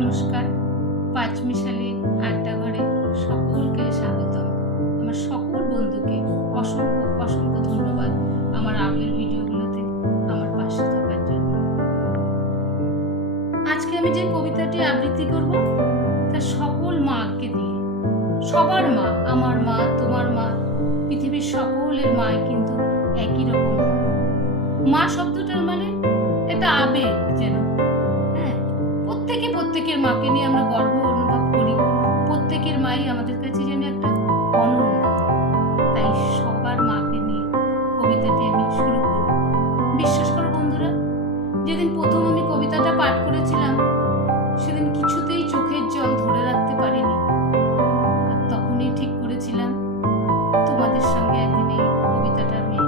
নমস্কার। পাঁচমিশালি আড্ডা ঘরে সকলকে স্বাগতম। আমার সকল বন্ধুকে অসংখ্য অসংখ্য ধন্যবাদ আমার আগের ভিডিওগুলোতে আমার পাশে থাকার জন্য। আজকে আমি যে কবিতাটি আবৃত্তি করব তা সকল মাকে দিয়ে, সবার মা, আমার মা, তোমার মা, পৃথিবীর সকলের মাই কিন্তু একই রকম। মা শব্দটার মানে একটা আবেগ, যেন প্রত্যেকের মাকে নিয়ে আমরা গর্ব অনুভব করি। প্রত্যেকের মাই আমাদের কাছে যেন একটা অনন্য। তাই সবার মাকে নিয়ে কবিতাটি আমি শুরু করব। বিশ্বাস করো বন্ধুরা, যেদিন প্রথম আমি কবিতাটা পাঠ করেছিলাম সেদিন কিছুতেই চোখের জল ধরে রাখতে পারিনি। আর তখনই ঠিক করেছিলাম তোমাদের সঙ্গে একদিন এই কবিতাটা আমি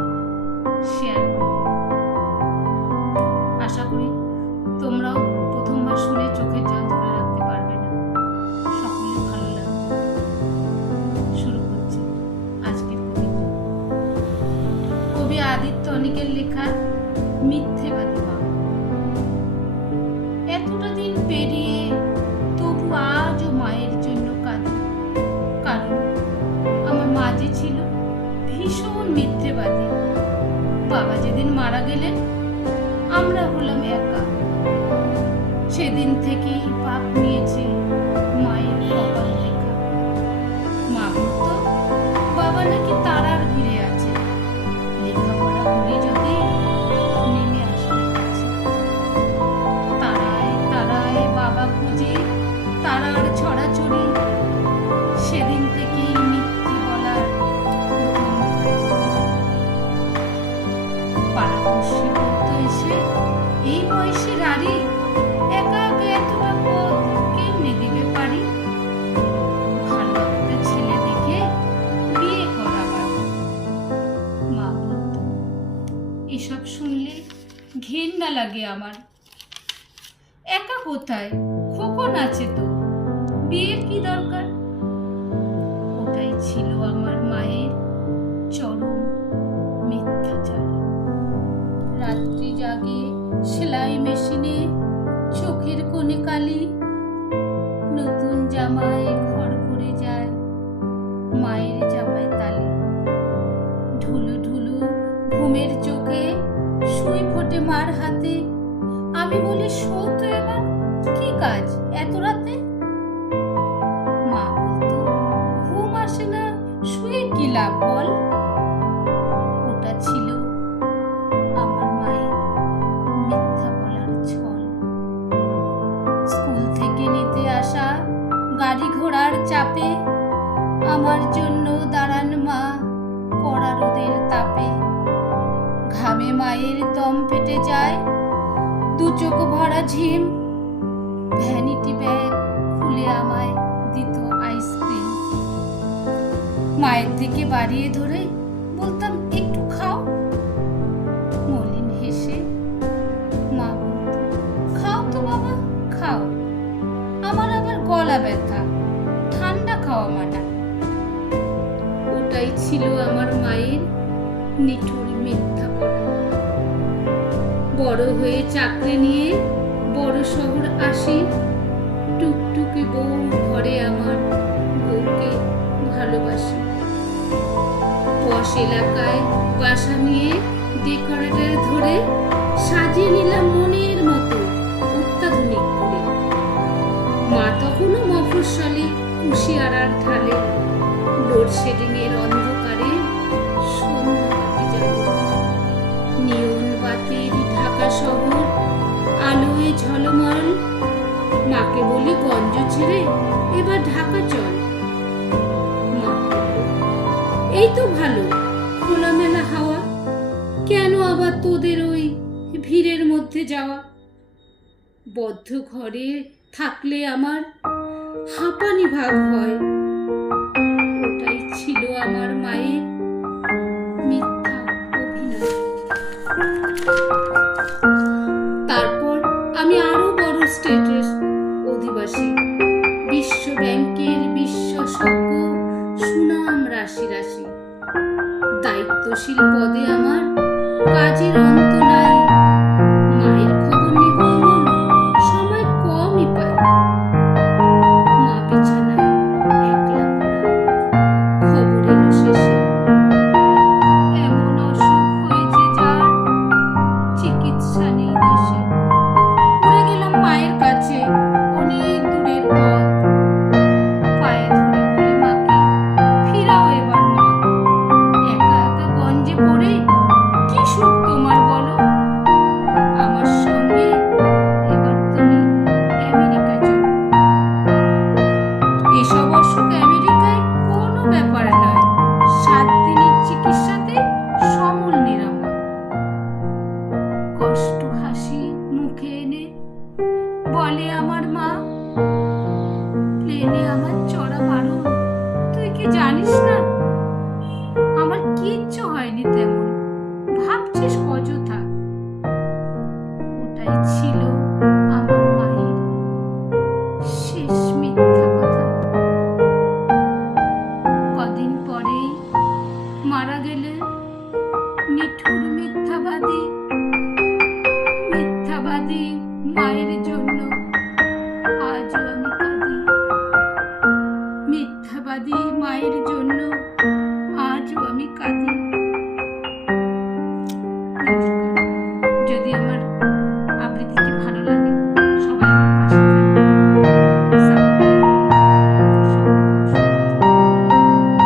শেয়ার করব। আশা করি তোমরাও প্রথমবার শুনে চোখের জল ধরে রাখতে পারবে না, সকলের ভালো লাগবে। শুরু করছি আজকের কবিতা। কবি আদিত্য অনিকের লেখা মিথ্যেবাদী মা। এতটা দিন পেরিয়ে তবু আজও মায়ের জন্য কাঁদি, কারণ আমার মা যে ছিল ভীষণ মিথ্যেবাদী। বাবা যেদিন মারা গেলেন আমরা হলাম একা। সেদিন থেকেই পাপ নিয়েছে মায়ের কপাল লেখা। মা বলতো বাবা নাকি তারার ভিড়ে আছে, লেখাপড়া করে যদি নেমে আসবে কাছে। তারায় তারায় বাবা খুঁজে তারার ছড়াছড়ি, সেদিন থেকেই মিথ্যে বলার প্রথম পাড়াপড়শি বলতো এসে, এই বয়সে রাড়ি একা একা এতটা পথ কেমনে দিবে পারি, ভালো একটা ছেলে দেখে বিয়ে করাবার। মা বলতো এসব শুনলে ঘেন্না লাগে আমার। একা কোথায়, খোকন আছে তো, বিয়ের কি দরকার। ওটাই ছিল আমার মায়ের চরম মিথ্যাচার। রাত্রি জাগে সেলাই মেশিনে চোখের কোণে কালি, নতুন জামায় ঘর করে যায় মায়ের জামায় তালি। ঢুলু ঢুলু ঘুমের চোখে সুই ফোটে মার হাতে, আমি বলি শো তো এবার, কি কাজ এত রাতে। মা বলতো ঘুম আসে না, শুয়ে কি লাভ বল। ওটা ছিল আমার মায়ের মিথ্যা বলার ছল। স্কুল থেকে নিতে আসা গাড়ি ঘোড়ার চাপে আমার জন্য দাঁড়ান মা কড়া রোদের তাপে। ঘামে মায়ের দম ফেটে যায়, দু চোখ ভরা ঝিম। ভ্যানিটি ব্যাগ খুলে আমায় দিত আইসক্রিম। মায়ের দিকে বাড়িয়ে ধরে বলতাম একটু খাও। মলিন হেসে মা বলতো খাও তো বাবা খাও, আমার আবার গলা ব্যথা, ঠান্ডা খাওয়া মানা। ওটাই ছিল আমার মায়ের নিঠুর মিথ্যা পড়া। বড় হয়ে চাকরি নিয়ে বড় শহর আসি, টুকটুকি বউ ঘরে আমার বউকে ভালোবাসি। পশ এলাকায় বাসা নিয়ে ডেকোরেটর ধরে সাজিয়ে নিলাম মনের মতো অত্যাধুনিক করে। মা তখনও মফস্বলী কুশিয়ারার ঢালে, লোডশেডিং এর অন্ধকারে সন্ধ্যা হতে যাবে। নিয়ন বাতির ঢাকা শহর আলোয় ঝলমল। মাকে বলি গঞ্জ ছেড়ে এবার ঢাকা চল। মা এই তো ভালো খোলামেলা হাওয়া, কেন আবার তোদের ওই ভিড়ের মধ্যে যাওয়া। বদ্ধ ঘরে থাকলে আমার হাঁপানি ভাব হয়। ওটাই ছিল আমার মায়ের মিথ্যা অভিনয়। তারপর আমি আরো বড় স্টেটের অধিবাসী, বিশ্ব ব্যাংকের বিশেষজ্ঞ, সুনাম রাশি রাশি। দায়িত্বশীল পদে আমার কাজের অন্ত নাই। মায়ের খবর নিব সময় কমই পাই। বলে আমার মা, প্লেনে আমার চড়া বারণ, তুই কি জানিস না? আমার কিচ্ছু হয়নি তেমন, ভাবছিস অযথা। ওটাই ছিল আমার মায়ের শেষ মিথ্যা কথা। কদিন পরেই মারা গেলেন নিঠুর মিথ্যাবাদী। মিথ্যাবাদী মায়ের জন্য আজও আমি কাঁদি। মিথ্যাবাদী মায়ের জন্য আজও আমি কাঁদি। যদি আমার